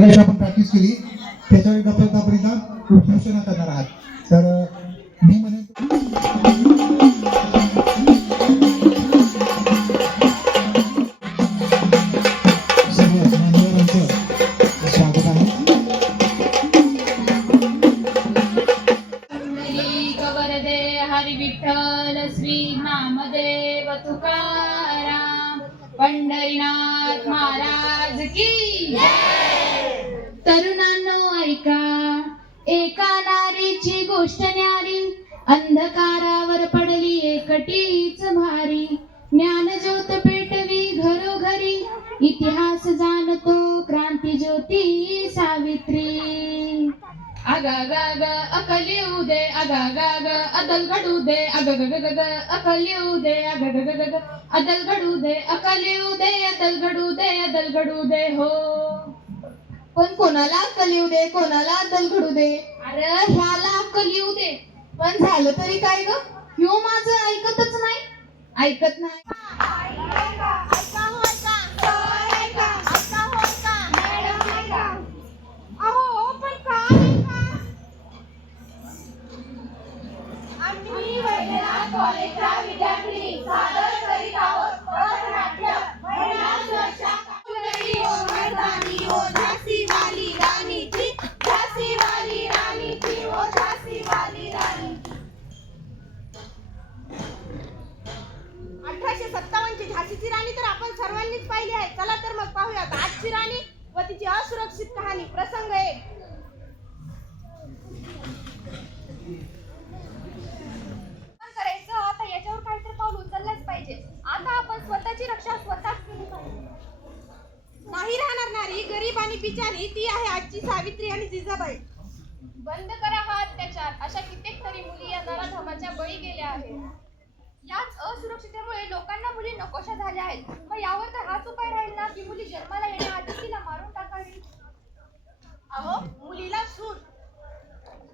मग आपण प्रॅक्टिस केली त्याच्यावर गप्पा घोषणा करणार आहात. तर मी म्हणेन सर्व मान्यवरांचं स्वागत आहे. हरी विठ्ठल श्री नामदेव तुकाराम पंढरीनाथ महाराज की तरुणांनो ऐका, एका नारीची गोष्ट न्यारी, अंधकारावर पडली एकटीच भारी, ज्ञानज्योत पेटवी घरोघरी, इतिहास जाणतो क्रांती ज्योती सावित्री. अगगग अकल येऊ दे, अगगग अदल घडू दे, अगगग अकल येऊ दे, अगगग अदल घडू दे, अकल येऊ दे, अदल घडू दे, अदल घडू दे हो. पण कोणाला अक्कल येऊ दे, कोणाला अद्दल घडू दे? अरे ह्याला अक्कल येऊ दे. पण झालं तरी काय ग, ह्यो माझं ऐकतच नाही, ऐकत नाही. झाशीची राणी तर आपण सर्वांनीच पाहिली आहे. चला तर मग पाहूयात आजची राणी व तिची असुरक्षित कहाणी. प्रसंग 1. करायचं आता याच्यावर काहीतरी पाऊल उचललंच पाहिजे. आता आपण स्वतःची रक्षा स्वतःच केली पाहिजे. नाही राहणार नारी, गरीब आणि बिचारी, ती आहे आजची सावित्री आणि जिजाबाई. बंद करा हा अत्याचार. अशा कित्येक तरी मुली या नराधमाच्या बळी गेल्या आहेत. याच असुरक्षिततेमुळे लोकांना मुली नकोशा झाल्या आहेत. मग यावर तर हाच उपाय राहील ना की मुली जन्माला येण्याआधी तिला मारून टाकावी. अहो, मुलीला सूर,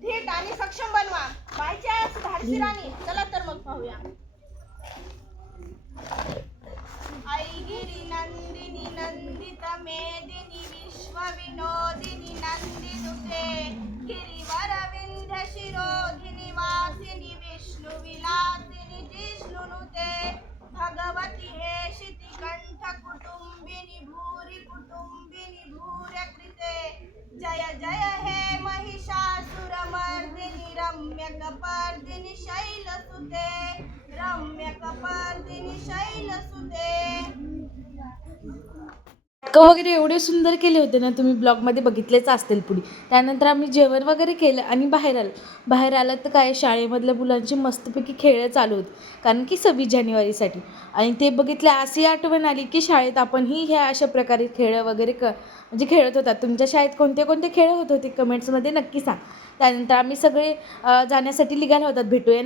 धीट आणि सक्षम बनवा. बायच्या धाडसी राणी. चला तर मग पाहूया. आई गिरी नंदिनी नंदित मेदिनी विश्व विनोदिनी नंदिनुते गिरिवर विंध्य शिरोधिनी वासिनी विष्णु विलासिनी जिष्णुनुते भगवती हे शितिकंठ कुटुंबिनी भूरि कुटुंबिनी भूर्यकृते जय जय हे महिषासुरमर्दिनी रम्य कपर्दिनी शैलसुते रम्य कपर्दिनी शैलसुते. वगैरे एवढे सुंदर केले होते ना, तुम्ही ब्लॉगमध्ये बघितलेच असतील पुढे. त्यानंतर आम्ही जेवण वगैरे केलं आणि बाहेर आलं तर काय, शाळेमधल्या मुलांची मस्तपैकी खेळ चालू होती, कारण की 26 जानेवारीसाठी. आणि ते बघितले अशी आठवण आली की शाळेत आपणही ह्या अशा प्रकारे खेळ वगैरे म्हणजे खेळत होतात. तुमच्या शाळेत कोणते कोणते खेळ होत होते कमेंट्समध्ये नक्की सांग. त्यानंतर आम्ही सगळे जाण्यासाठी निघालो होतात. भेटूया.